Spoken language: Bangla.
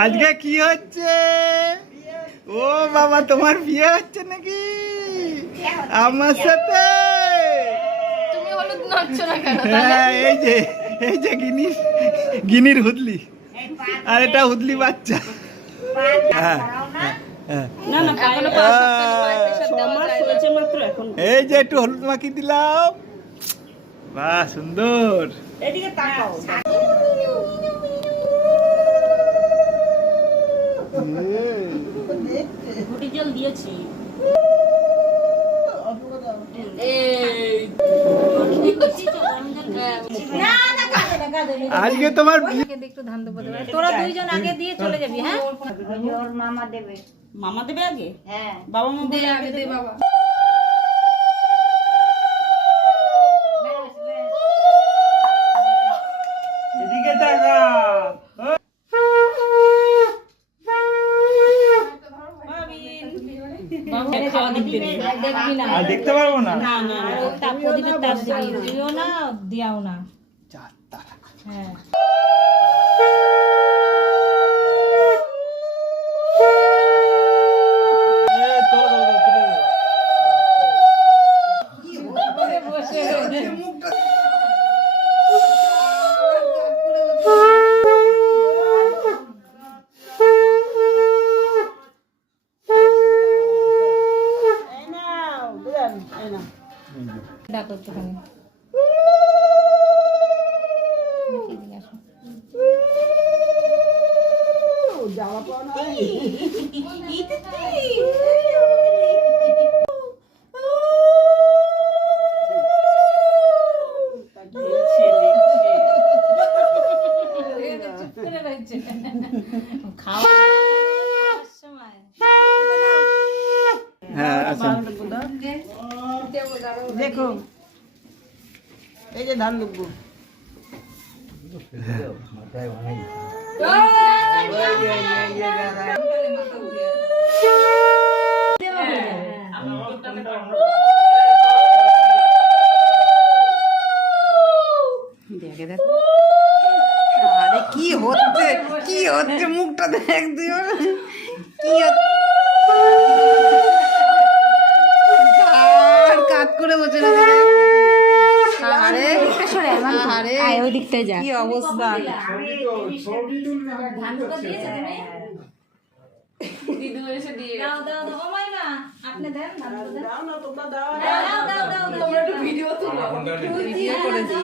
আজকে কি হচ্ছে? ও বাবা, তোমার বিয়ে হচ্ছে নাকি আমার সাথে? তুমি হলুদ নাচ্ছ না কেন? হ্যাঁ, এই যে গিনির হুদলি, আর এটা হুদলি বাচ্চা। হ্যাঁ, না না, এখনো 5 সপ্তাহ পায়ে প্রেসার দেওয়া যায় না। মাত্র এখন। এই যে একটু হলুদ মাখিয়ে দিলাম। বাহ, সুন্দর। এদিকে তাকাও। গুটি জল দিয়েছি। আজকে তোমার একটু ধান দেবো। তোরা দুইজন আগে দিয়ে চলে যাবি। হ্যাঁ, ওর মামা দেবে। মামা দেবে আগে? হ্যাঁ, বাবা মা দে আগে দে বাবা। এদিকে তাকা। খাওয়া দিতে নেই। দেখবি না, আর দেখতে পারবো না। না না না, তাপ প্রদীপের তাপ দিবি, দিও না দিয়াও না। যা, তারা। হ্যাঁ, বসে ডাকো একটুখানি। এদিকে আসো। চুপ করে রয়েছে। খাওয়ার সময় হ্যাঁ, আসেন। দেখো, এই যে ধান দুব্বু। দেখে দেখ, আরে কি হচ্ছে মুখটা দেখ দিও, কি কাজ করে বসে রয়েছে। আরে আরে ওই দিকটায় যা, কি অবস্থা। দিদু এসে দিয়ে দাও দাও দাও। ও মাইমা, আপনি দেন, দাও দাও দাও। দাও না, তোমরা দাও। দাও দাও দাও। তোমরা একটু ভিডিও তুলো। ভিডিও করে দিই।